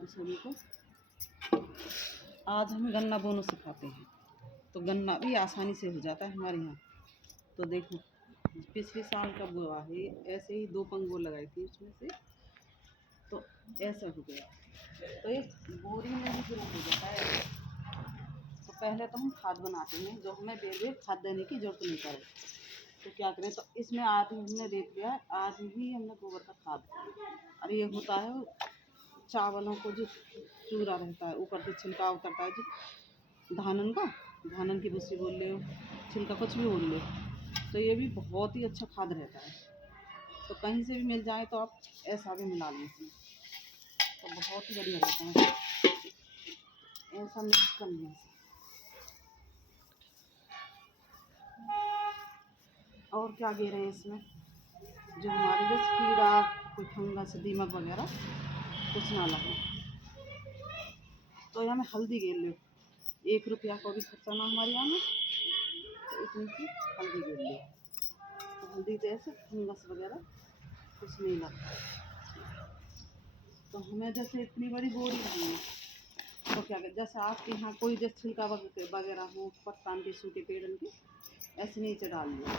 दूँ सभी को। आज हम गन्ना बोना सिखाते हैं, तो गन्ना भी आसानी से हो जाता है हमारे यहाँ। तो देखो, पिछले साल का बोआ है, ऐसे ही 2 पंगो लगाई थी उसमें से, तो ऐसा हो गया। तो एक बोरी में भी शुरू हो जाता है। तो पहले तो हम खाद बनाते हैं, जो हमें बेर खाद देने की जरूरत नहीं पड़े। तो क्या करें, तो इसमें आज हमने देख लिया, आज ही हमने गोबर का खाद। और ये होता है चावलों को जो चूरा रहता है, ऊपर से छिलका उतरता है, जो धानन की भूसी बोल ले, छिलका कुछ भी बोल ले, तो ये भी बहुत ही अच्छा खाद रहता है। तो कहीं से भी मिल जाए तो आप ऐसा भी मिला लें इसमें, तो बहुत ही बढ़िया रहता है। ऐसा मिक्स कर लें। और क्या दे रहे हैं इसमें, जो हमारे जैसे कीड़ा, कोई फंगस, दीमक वगैरह कुछ ना लगे। तो हमें हल्दी गेर लो, 1 रुपया को भी खर्चा ना हमारे यहाँ में, तो इतनी सी हल्दी गेर लो। तो हल्दी से ऐसे फंगस वगैरह कुछ नहीं लगता। तो हमें जैसे इतनी बड़ी बोरी नहीं है, तो क्या करें, जैसे आपके यहाँ कोई जैसे छिलका वगैरह हो, पत्तान के, सूखे पेड़न के, ऐसे नीचे डाल लो।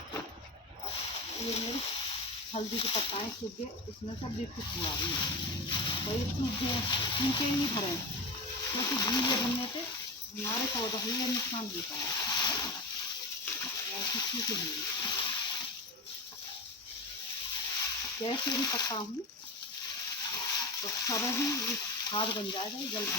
ये मेरी हल्दी के पत्ताएँ सूख गए, इसमें सब भी खुशबू आ रही है। तो ये सूखे ही भरें, क्योंकि गीले भरने से हमारे पौधा ही ये नुकसान होता है। ऐसे सूखे भरें, कैसे भी पत्ता हूँ तो सब ही खाद बन जाएगा जल्द।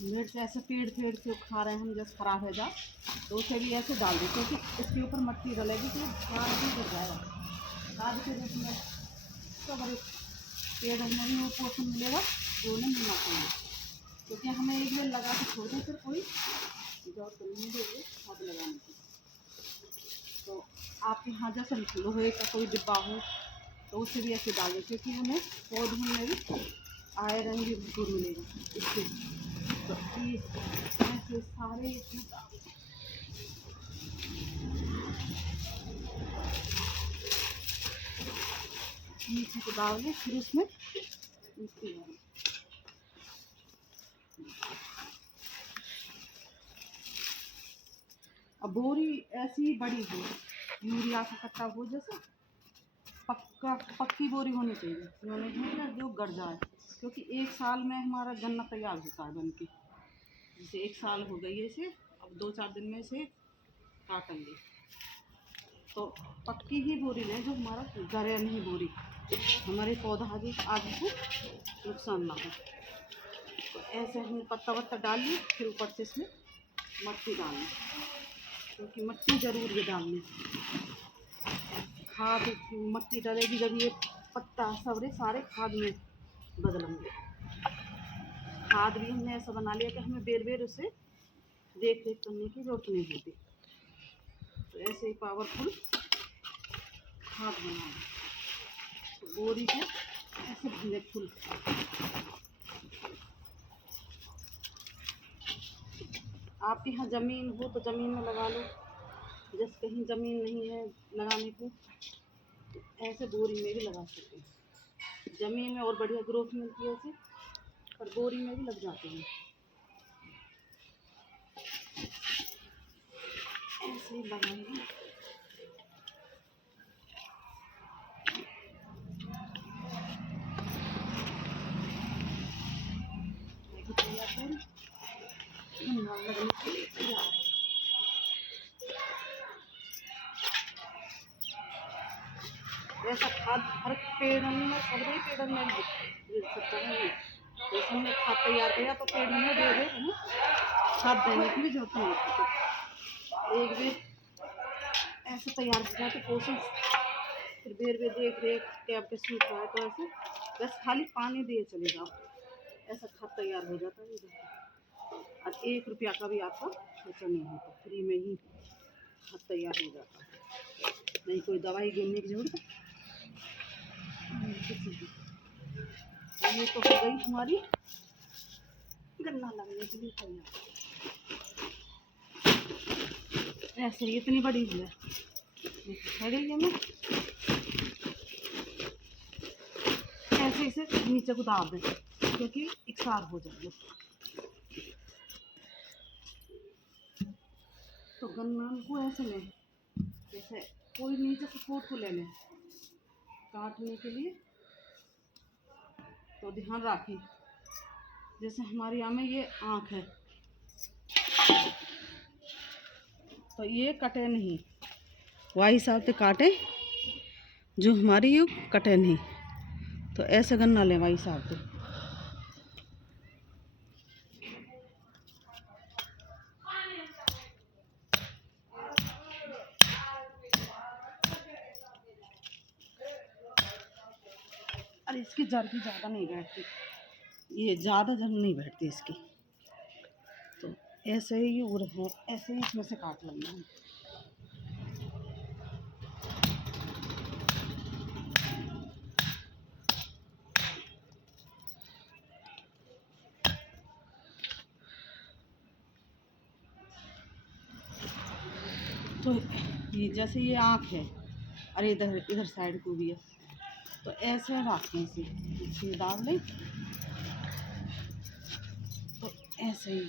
मिर्च ऐसे पेड़ के खा रहे हैं हम, जैसे खराब है जा, तो उसे भी ऐसे डाल दें, क्योंकि इसके ऊपर मट्टी डलेगी तो खाद भी गिर जाएगा। खाद के जैसे तो बड़े पेड़ में भी वो पोषण मिलेगा जो उन्हें मिलना चाहिए। क्योंकि हमें एक बेर लगा के छोड़ दें, फिर कोई जरूरत नहीं देगी खाद लगाने की। तो आपके यहाँ जैसे लोहे का कोई डिब्बा हो तो उसे भी ऐसे डालें, क्योंकि उन्हें पौधों में भी आयरन भी भरपूर मिलेगा इससे। तो ऐसे सारे नीचे को डाल दें, फिर उसमें मिट्टी डालें। अब बोरी ऐसी बड़ी हो, यूरिया का कट्टा हो, जैसे पक्की बोरी होनी चाहिए, जो गड़ जाए। क्योंकि 1 साल में हमारा गन्ना तैयार होता है बन के। जैसे 1 साल हो गई है इसे, अब 2-4 दिन में इसे काटेंगे। तो पक्की ही बोरी लें, जो हमारा गरे नहीं बोरी, हमारे पौधा आगे को नुकसान ना हो। तो ऐसे हम पत्ता वत्ता डालिए, फिर ऊपर से इसमें मट्टी डालें, क्योंकि मट्टी ज़रूर है डालनी। खाद मट्टी डालेगी जब ये पत्ता सबरे सारे खाद में बदलेंगे। खाद भी हमने ऐसा बना लिया कि हमें बेर उसे देख रेख करने की जरूरत नहीं होती। तो ऐसे ही पावरफुल खाद बना, तो बोरी को ऐसे भरने फुल। आपके यहाँ ज़मीन हो तो ज़मीन में लगा लो, जैसे कहीं ज़मीन नहीं है लगाने को, तो ऐसे बोरी में भी लगा सकते हैं। ज़मीन में और बढ़िया ग्रोथ मिलती है ऐसे, पर बोरी में भी लग जाते हैं। ऐसे ही लगाएंगे। ऐसा खाद हर पेड़ में, सभी पेड़ में मिल सकता है। जैसे हमने खाद तैयार किया तो पेड़ में दे दे हमें खाद देने की भी जरूरत नहीं होती। एक बेर ऐसे तैयार हो जाए तो पोषण, फिर बेर देख रेख के आपके सूख रहा है तो ऐसे बस खाली पानी दिए चले जाओ, ऐसा खाद तैयार हो जाता है। और 1 रुपया का भी आपका खर्चा नहीं होता, फ्री में ही खाद तैयार हो जाता है, नहीं कोई दवाई गिरने की जरूरत। ये तो हो गई हमारी गन्ना लगने के लिए तैयार। ऐसे ही इतनी बड़ी हुई है हमें, ऐसे इसे नीचे को दाब दें क्योंकि इकसार हो जाएगी। तो गन्ना को ऐसे में जैसे कोई नीचे से फोटो ले लें काटने के लिए, तो ध्यान रखिए जैसे हमारे यहाँ में ये आँख है तो ये कटे नहीं, वही हिसाब से काटे जो हमारी ये कटे नहीं। तो ऐसे गन्ना लें वही हिसाब से। अरे इसकी जड़ भी ज़्यादा नहीं बैठती, ये ज़्यादा जड़ नहीं बैठती इसकी। तो ऐसे ही उड़ है, ऐसे ही इसमें से काट लेना है। तो ये जैसे ये आँख है और इधर साइड को भी है, तो ऐसे रखें इसे डाल दें तो ऐसे ही।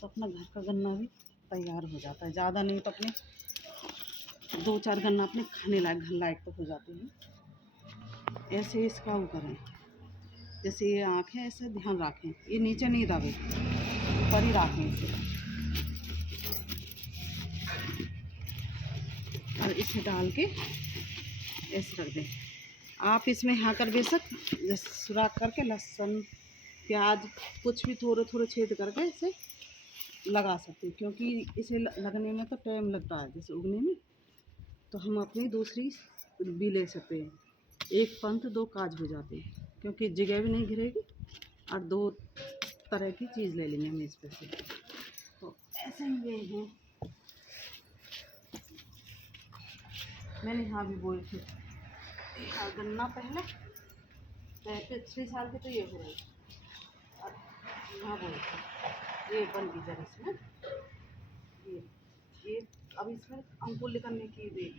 तो अपना घर का गन्ना भी तैयार हो जाता है, ज़्यादा नहीं तो अपने 2-4 गन्ना अपने खाने लायक घर लायक तो हो जाते हैं। ऐसे इसका वो करें, जैसे ये आँख है ऐसे ध्यान रखें, ये नीचे नहीं दाबे, ऊपर ही रखें इसे और इसे डाल के ऐसे रख दें। आप इसमें हाँ कर बेशक जैसे सुराख करके लहसुन प्याज कुछ भी थोड़े थोड़े छेद करके इसे लगा सकते हैं, क्योंकि इसे लगने में तो टाइम लगता है जैसे उगने में। तो हम अपनी दूसरी भी ले सकते हैं, एक पंथ दो काज हो जाते हैं, क्योंकि जगह भी नहीं घिरेगी और 2 तरह की चीज़ ले लेंगे हम इस पे से। तो ऐसे ही ये हैं, मैंने यहाँ भी बोए थे गन्ना पहले पिछले साल के, तो ये हो रही और यहाँ बोए थे ये बन की जर इसमें ये अब इसमें अंकुर निकलने की देख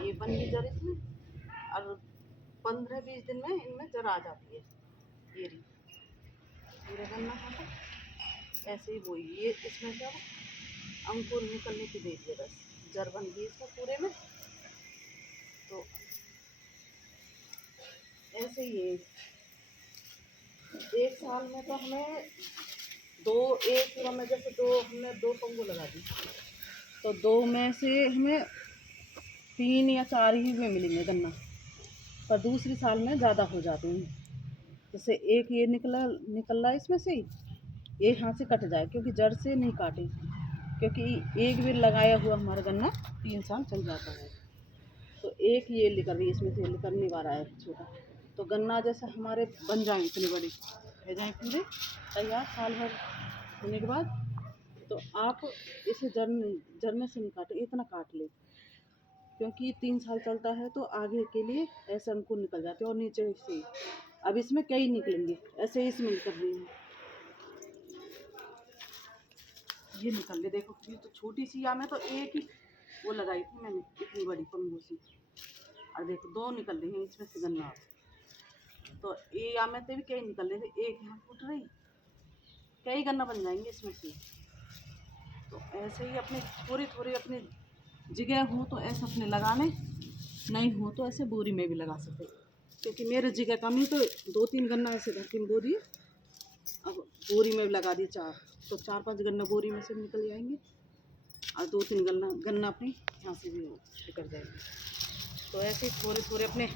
ये बन की जर इसमें, और 15-20 दिन में इनमें जर आ जाती है। ये रही पूरा गन्ना खाता ऐसे ही बोई, ये इसमें से अब अंकुर निकलने की देख है, बस जर बन गई इसमें पूरे में। तो ऐसे ही एक साल में तो हमें एक में जैसे हमने 2 पंगो लगा दी, तो 2 में से हमें 3 या 4 ही में मिलेंगे गन्ना, पर दूसरी साल में ज़्यादा हो जाते हैं। जैसे एक ये निकल रहा है इसमें से ही, ये यहाँ से कट जाए क्योंकि जड़ से नहीं काटे, क्योंकि एक भी लगाया हुआ हमारा गन्ना 3 साल चल जाता है। तो एक ये निकल रही है इसमें से, निकलने वाला है छोटा। तो गन्ना जैसे हमारे बन जाए इतने बड़े रह जाए पूरे तैयार साल भर होने के बाद, तो आप इसे जरने से नहीं काटे, इतना काट ले, क्योंकि 3 साल चलता है तो आगे के लिए ऐसे अंकुर निकल जाते हैं और नीचे से अब इसमें कई निकलेंगे, ऐसे इसमें निकल रही है। ये निकल ले देखो, ये तो छोटी सी या में तो एक ही वो लगाई थी मैंने इतनी बड़ी पंगू सी, और देखो 2 निकल रही हैं इसमें से गन्ना। तो ये या में तो भी कई निकल रहे थे, एक यहाँ फूट रही, कई गन्ना बन जाएंगे इसमें से। तो ऐसे ही अपने थोड़ी अपनी जगह हो तो ऐसे अपने लगाने, नहीं हो तो ऐसे बोरी में भी लगा सकते, क्योंकि मेरे जगह कम ही तो 2-3 गन्ना ऐसे धरती में बो दिए, अब बोरी में भी लगा दी 4, तो 4-5 गन्ना बोरी में से निकल जाएंगे और 2-3 गन्ना अपनी यहाँ से भी निकल जाएंगे। तो ऐसे थोड़े अपने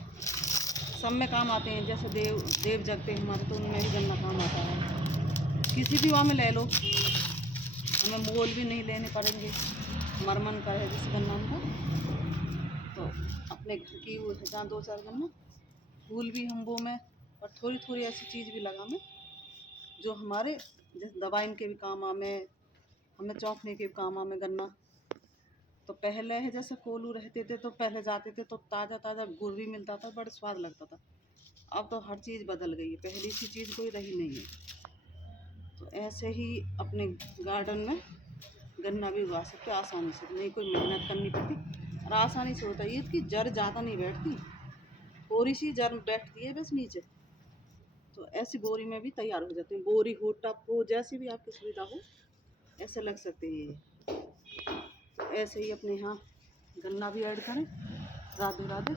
सब में काम आते हैं, जैसे देव जगते हैं हमारे, तो उनमें भी गन्ना काम आता है। किसी भी वहाँ में ले लो, हमें मोल भी नहीं लेने पड़ेंगे, मरमन का है जिस गन्ना का, तो अपने घर की वो है जहाँ 2-4 गन्ना फूल भी हम वो में, और थोड़ी ऐसी चीज़ भी लगा में जो हमारे जैसे दवाई के भी काम आमे, हमें चौंकने के भी काम आमे गन्ना। तो पहले है जैसे कोलू रहते थे तो पहले जाते थे तो ताज़ा ताज़ा गुड़ भी मिलता था, बड़ा स्वाद लगता था। अब तो हर चीज़ बदल गई है, पहले सी चीज़ कोई रही नहीं है। तो ऐसे ही अपने गार्डन में गन्ना भी उगा सकते आसानी से, नहीं कोई मेहनत करनी पड़ती और आसानी से होता है। ये इसकी जड़ ज़्यादा नहीं बैठती, थोड़ी सी जड़ बैठती है बस नीचे। तो ऐसी बोरी में भी तैयार हो जाते हैं, बोरी हो टब हो जैसी भी आपकी सुविधा हो ऐसे लग सकते हैं ये। ऐसे ही अपने यहाँ गन्ना भी ऐड करें। राधे राधे।